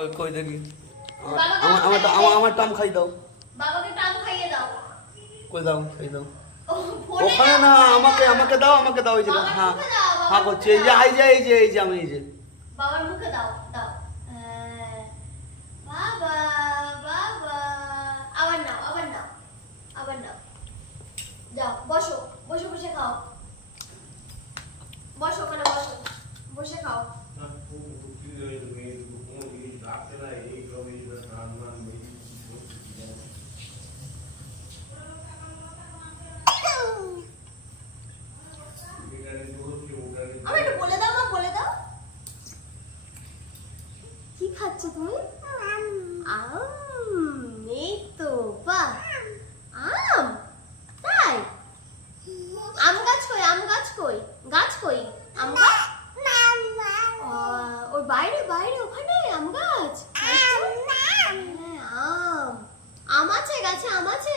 ওই কই দেখি আমার টাম খাই দাও। বাবাকে টাম খাইয়ে দাও। কই দাও খাই দাও। ফোনে ওখানে না, আমাকে দাও এই যে। হ্যাঁ হ্যাঁ করছি, এই যে আমি এই যে বাবার মুখে দাও দাও। বাবা বাবা আবার নাও যাও বসো বসে খাও। বসো ওখানে বসে খাও। আমি একটু বলে দাও মা, বলে দাও কি খাচ্ছ তুমি? এই তো বাহ, আম। তাই আম গাছ কই? আম গাছ কই? গাছ কই? আম গাছ ওই বাইরে ওখানে আম গাছ। হ্যাঁ, আম আছে গাছে, আম আছে।